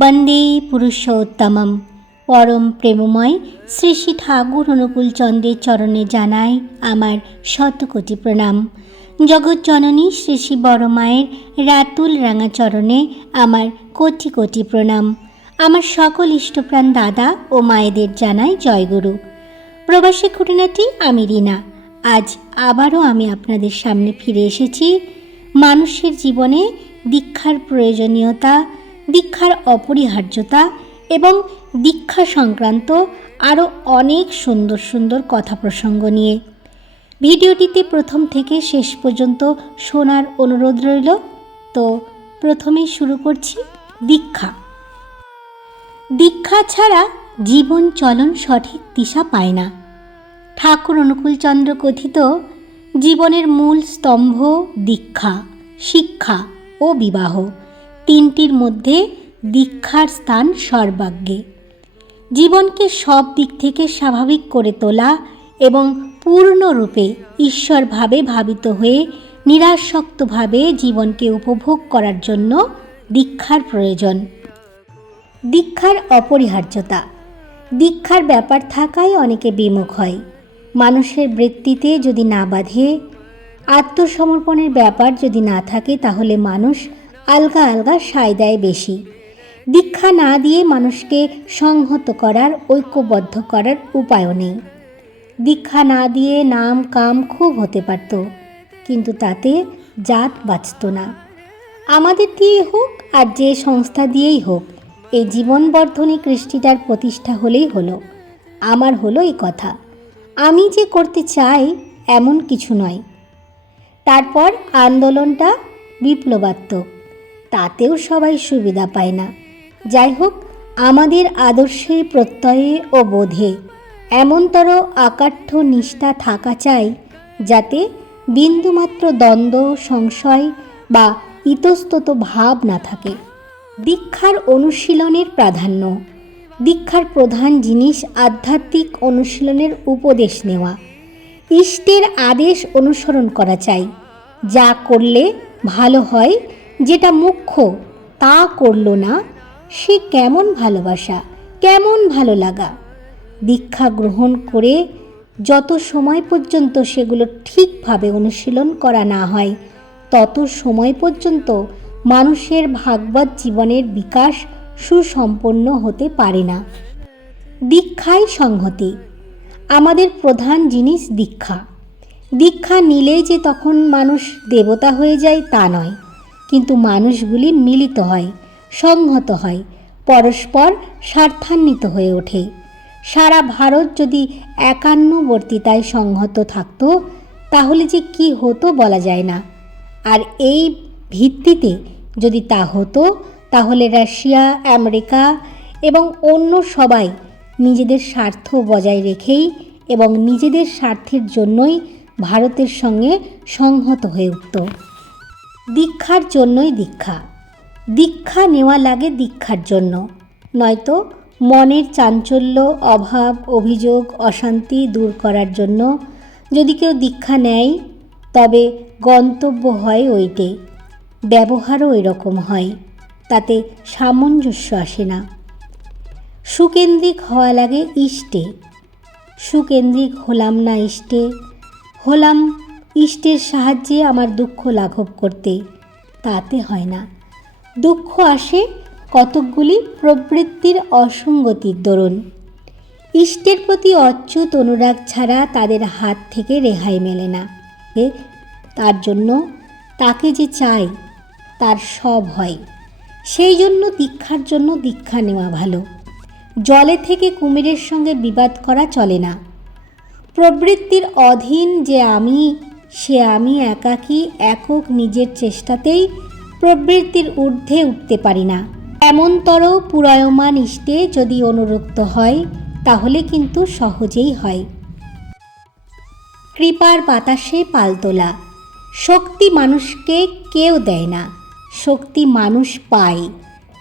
বন্দে পুরুষোত্তমম। পরম প্রেমময় শ্রী শ্রী ঠাকুর অনুকূলচন্দ্রের চরণে জানাই আমার শতকোটি প্রণাম। জগৎ জননী শ্রী শ্রী বড় মায়ের রাতুল রাঙা চরণে আমার কোটি কোটি প্রণাম। আমার সকল ইষ্টপ্রাণ দাদা ও মায়েদের জানাই জয়গুরু। প্রবাসী খুঁটিনাটি আমি রিনা। আজ আবারও আমি আপনাদের সামনে ফিরে এসেছি মানুষের জীবনে দীক্ষার প্রয়োজনীয়তা, দীক্ষার অপরিহার্যতা এবং দীক্ষা সংক্রান্ত আরও অনেক সুন্দর সুন্দর কথা প্রসঙ্গ নিয়ে। ভিডিওটিতে প্রথম থেকে শেষ পর্যন্ত শোনার অনুরোধ রইল। তো প্রথমেই শুরু করছি দীক্ষা। দীক্ষা ছাড়া জীবন চলন সঠিক দিশা পায় না। ঠাকুর অনুকূলচন্দ্র কথিত জীবনের মূল স্তম্ভ দীক্ষা, শিক্ষা ও বিবাহ, তিনটির মধ্যে দীক্ষার স্থান সর্বাগ্রে। জীবনকে সব দিক থেকে স্বাভাবিক করে তোলা এবং পূর্ণরূপে ঈশ্বরভাবে ভাবিত হয়ে নিরাসক্তভাবে জীবনকে উপভোগ করার জন্য দীক্ষার প্রয়োজন। দীক্ষার অপরিহার্যতা। দীক্ষার ব্যাপার থাকায় অনেকে বিমুখ হয়। মানুষের বৃত্তিতে যদি না বাঁধে, আত্মসমর্পণের ব্যাপার যদি না থাকে, তাহলে মানুষ আলগা আলগা সায় দেয় বেশি। দীক্ষা না দিয়ে মানুষকে সংহত করার, ঐক্যবদ্ধ করার উপায়ও নেই। দীক্ষা না দিয়ে নাম কাম খুব হতে পারত, কিন্তু তাতে জাত বাঁচত না। আমাদের দিয়ে হোক আর যে সংস্থা দিয়েই হোক, এই জীবনবর্ধনী কৃষ্টিটার প্রতিষ্ঠা হলেই হলো। আমার হলো এই কথা, আমি যে করতে চাই এমন কিছু নয়। তারপর আন্দোলনটা বিপ্লবাত্মক, তাতেও সবাই সুবিধা পায় না। যাই হোক, আমাদের আদর্শের প্রত্যয়ে ও বোধে এমনতর আকাঠ্য নিষ্ঠা থাকা চাই, যাতে বিন্দুমাত্র দ্বন্দ্ব, সংশয় বা ইতস্তত ভাব না থাকে। দীক্ষার অনুশীলনের প্রাধান্য। দীক্ষার প্রধান জিনিস আধ্যাত্মিক অনুশীলনের উপদেশ নেওয়া। ইষ্টের আদেশ অনুসরণ করা চাই। যা করলে ভালো হয়, যেটা মুখ্য তা করল না, সে কেমন ভালোবাসা, কেমন ভালো লাগা। দীক্ষা গ্রহণ করে যত সময় পর্যন্ত সেগুলো ঠিকভাবে অনুশীলন করা না হয়, তত সময় পর্যন্ত মানুষের ভাগবত জীবনের বিকাশ সুসম্পন্ন হতে পারে না। দীক্ষায় সংহতি। আমাদের প্রধান জিনিস দীক্ষা। দীক্ষা নিলেই যে তখন মানুষ দেবতা হয়ে যায় তা নয়, কিন্তু মানুষগুলি মিলিত হয়, সংহত হয়, পরস্পর স্বার্থান্বিত হয়ে ওঠে। সারা ভারত যদি একান্নবর্তিতায় সংহত থাকত, তাহলে যে কি হতো বলা যায় না। আর এই ভিত্তিতে যদি তা হতো, তাহলে রাশিয়া, আমেরিকা এবং অন্য সবাই নিজেদের স্বার্থ বজায় রেখেই এবং নিজেদের স্বার্থের জন্যই ভারতের সঙ্গে সংহত হয়ে উঠত। দীক্ষার জন্যই দীক্ষা। দীক্ষা নেওয়া লাগে দীক্ষার জন্য, নয়তো মনের চাঞ্চল্য, অভাব, অভিযোগ, অশান্তি দূর করার জন্য। যদি কেউ দীক্ষা নেয়, তবে গন্তব্য হয় ওইটে, ব্যবহারও ওই রকম হয়, তাতে সামঞ্জস্য আসে না। সুকেন্দ্রিক হওয়া লাগে ইষ্টে। সুকেন্দ্রিক হলাম না ইষ্টে, হলাম ইষ্টের সাহায্যে আমার দুঃখ লাঘব করতে, তাতে হয় না। দুঃখ আসে কতকগুলি প্রবৃত্তির অসঙ্গতির দরুন। ইষ্টের প্রতি অচ্যুত অনুরাগ ছাড়া তাদের হাত থেকে রেহাই মেলে না। তার জন্য তাকে যে চাই তার সব হয়। সেই জন্য দীক্ষার জন্য দীক্ষা নেওয়া ভালো। জলে থেকে কুমিরের সঙ্গে বিবাদ করা চলে না। প্রবৃত্তির অধীন যে আমি, সে আমি একাকী, একক নিজের চেষ্টাতেই প্রবৃত্তির ঊর্ধ্বে উঠতে পারি না। এমনতর পুরায়মান ইষ্টে যদি অনুরক্ত হয়, তাহলে কিন্তু সহজেই হয়। কৃপার বাতাসে পাল তোলা। শক্তি মানুষকে কেউ দেয় না, শক্তি মানুষ পায়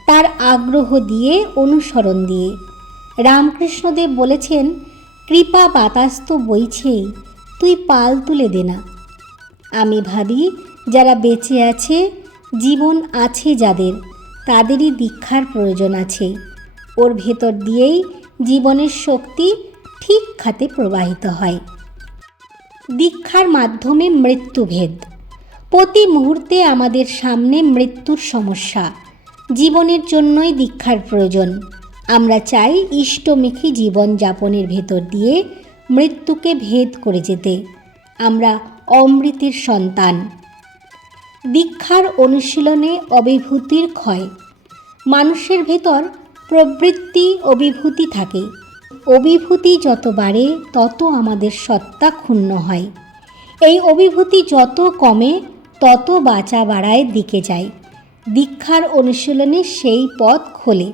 তার আগ্রহ দিয়ে, অনুসরণ দিয়ে। রামকৃষ্ণদেব বলেছেন, কৃপা বাতাস তো বইছেই, তুই পাল তুলে দে না। আমি ভাবি, যারা বেঁচে আছে, জীবন আছে যাদের, তাদেরই দীক্ষার প্রয়োজন আছে। ওর ভেতর দিয়েই জীবনের শক্তি ঠিক খাতে প্রবাহিত হয়। দীক্ষার মাধ্যমে মৃত্যুভেদ। প্রতি মুহূর্তে আমাদের সামনে মৃত্যুর সমস্যা। জীবনের জন্যই দীক্ষার প্রয়োজন। আমরা চাই ইষ্টমুখী জীবনযাপনের ভেতর দিয়ে মৃত্যুকে ভেদ করে যেতে। আমরা অমৃতের সন্তান। দীক্ষার অনুশীলনে অভিভূতির ক্ষয়। মানুষের ভেতর প্রবৃত্তি অভিভূতি থাকে। অভিভূতি যত বাড়ে তত আমাদের সত্তা ক্ষুণ্ণ হয়। এই অভিভূতি যত কমে তত বাঁচা বাড়ায় দিকে যায়। দীক্ষার অনুশীলনে সেই পথ খোলে।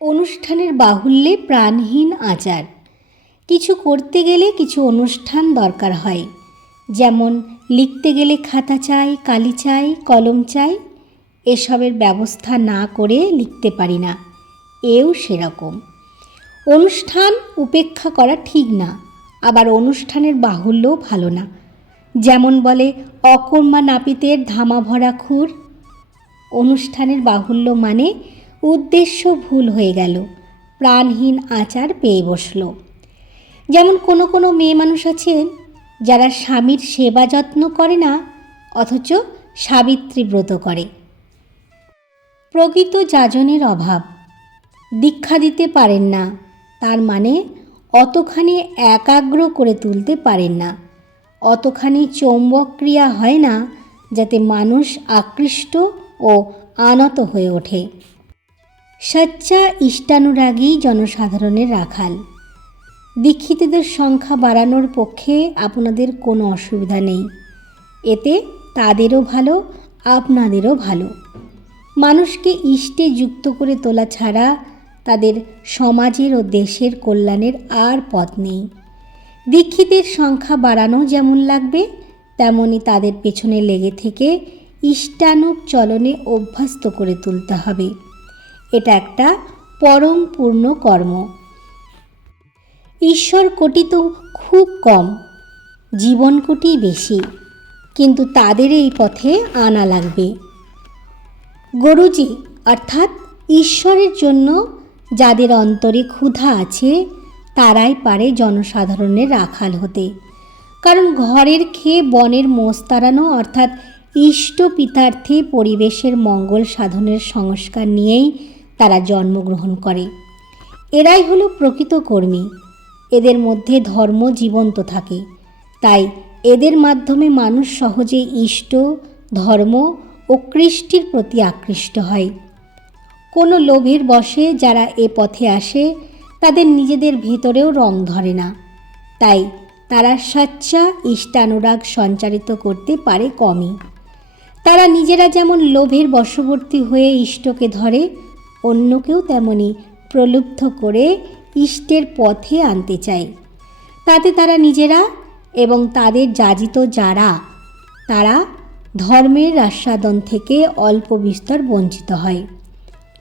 অনুষ্ঠানের বাহুল্যে প্রাণহীন আচার। কিছু করতে গেলে কিছু অনুষ্ঠান দরকার হয়। যেমন লিখতে গেলে খাতা চাই, কালি চাই, কলম চাই। এসবের ব্যবস্থা না করে লিখতে পারি না, এও সেরকম। অনুষ্ঠান উপেক্ষা করা ঠিক না, আবার অনুষ্ঠানের বাহুল্যও ভালো না। যেমন বলে অকর্মা নাপিতের ধামা ভরা খুর। অনুষ্ঠানের বাহুল্য মানে উদ্দেশ্য ভুল হয়ে গেল, প্রাণহীন আচার পেয়ে বসল। যেমন কোনো কোনো মেয়ে মানুষ আছেন যারা স্বামীর সেবা যত্ন করে না, অথচ সাবিত্রী ব্রত করে। প্রকৃত যাজনের অভাব। দীক্ষা দিতে পারেন না, তার মানে অতখানি একাগ্র করে তুলতে পারেন না, অতখানি চৌম্বক ক্রিয়া হয় না যাতে মানুষ আকৃষ্ট ও আনত হয়ে ওঠে। সচ্চা ইষ্টানুরাগী জনসাধারণের রাখাল। দীক্ষিতদের সংখ্যা বাড়ানোর পক্ষে আপনাদের কোনো অসুবিধা নেই। এতে তাদেরও ভালো, আপনাদেরও ভালো। মানুষকে ইষ্টে যুক্ত করে তোলা ছাড়া তাদের সমাজের ও দেশের কল্যাণের আর পথ নেই। দীক্ষিতের সংখ্যা বাড়ানো যেমন লাগবে, তেমনি তাদের পেছনে লেগে থেকে ইষ্টানুগ চলনে অভ্যস্ত করে তুলতে হবে। এটা একটা পরম পূর্ণ কর্ম। ঈশ্বর কোটি তো খুব কম, জীবন কোটি বেশি, কিন্তু তাদের এই পথে আনা লাগবে। গুরুজি অর্থাৎ ঈশ্বরের জন্য যাদের অন্তরে ক্ষুধা আছে, তারাই পারে জনসাধারণের রাখাল হতে। কারণ ঘরের খেয়ে বনের মোষ তাড়ানো অর্থাৎ ইষ্ট পিতার্থে পরিবেশের মঙ্গল সাধনের সংস্কার নিয়েই তারা জন্মগ্রহণ করে। এরাই হলো প্রকৃত কর্মী। এদের মধ্যে ধর্ম জীবন্ত থাকে, তাই এদের মাধ্যমে মানুষ সহজে ইষ্ট, ধর্ম ও কৃষ্টির প্রতি আকৃষ্ট হয়। কোনো লোভের বশে যারা এ পথে আসে, তাদের নিজেদের ভেতরেও রং ধরে না, তাই তারা সচ্চা ইষ্টানুরাগ সঞ্চারিত করতে পারে কমই। তারা নিজেরা যেমন লোভের বশবর্তী হয়ে ইষ্টকে ধরে, অন্যকেও তেমনি প্রলুব্ধ করে ইষ্টের পথে আনতে চায়। তাতে তারা নিজেরা এবং তাদের যাজিত যারা, তারা ধর্মের আস্বাদন থেকে অল্প বিস্তর বঞ্চিত হয়।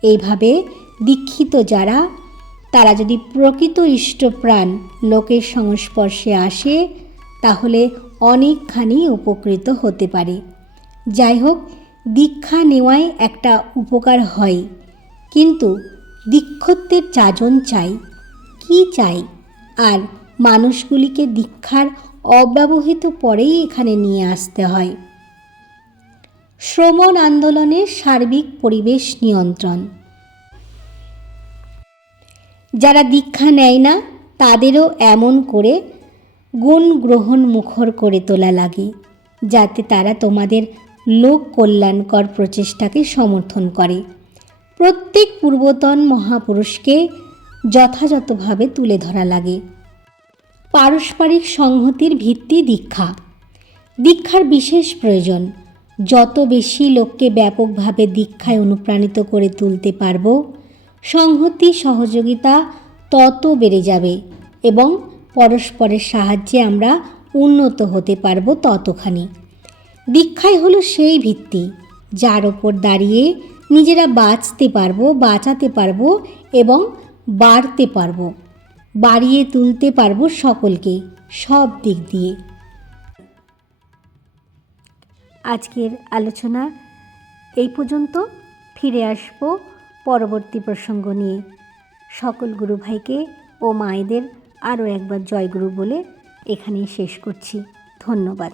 এইভাবে দীক্ষিত যারা, তারা যদি প্রকৃত ইষ্টপ্রাণ লোকের সংস্পর্শে আসে, তাহলে অনেকখানি উপকৃত হতে পারে। যাই হোক, দীক্ষা নেওয়ায় একটা উপকার হয়, কিন্তু দীক্ষত্বের যাজন চাই। কি চাই? আর মানুষগুলিকে দীক্ষার অব্যবহৃত পরেই এখানে নিয়ে আসতে হয়। শ্রমণ আন্দোলনের সার্বিক পরিবেশ নিয়ন্ত্রণ। যারা দীক্ষা নেয় না, তাদেরও এমন করে গুণ গ্রহণ মুখর করে তোলা লাগে যাতে তারা তোমাদের লোক কল্যাণকর প্রচেষ্টাকে সমর্থন করে। প্রত্যেক পূর্বতন মহাপুরুষকে যথাযথভাবে তুলে ধরা লাগে। পারস্পরিক সংহতির ভিত্তি দীক্ষা। দীক্ষার বিশেষ প্রয়োজন। যত বেশি লোককে ব্যাপকভাবে দীক্ষায় অনুপ্রাণিত করে তুলতে পারব, সংহতি সহযোগিতা তত বেড়ে যাবে এবং পরস্পরের সাহায্যে আমরা উন্নত হতে পারব ততখানি। দীক্ষাই হলো সেই ভিত্তি যার ওপর দাঁড়িয়ে নিজেরা বাঁচতে পারবো, বাঁচাতে পারবো এবং বাড়তে পারবো, বাড়িয়ে তুলতে পারবো সকলকে, সব দিক দিয়ে। আজকের আলোচনা এই পর্যন্ত। ফিরে আসব পরবর্তী প্রসঙ্গ নিয়ে। সকল গুরু ভাইকে ও মায়েদের আরও একবার জয়গুরু বলে এখানেই শেষ করছি। ধন্যবাদ।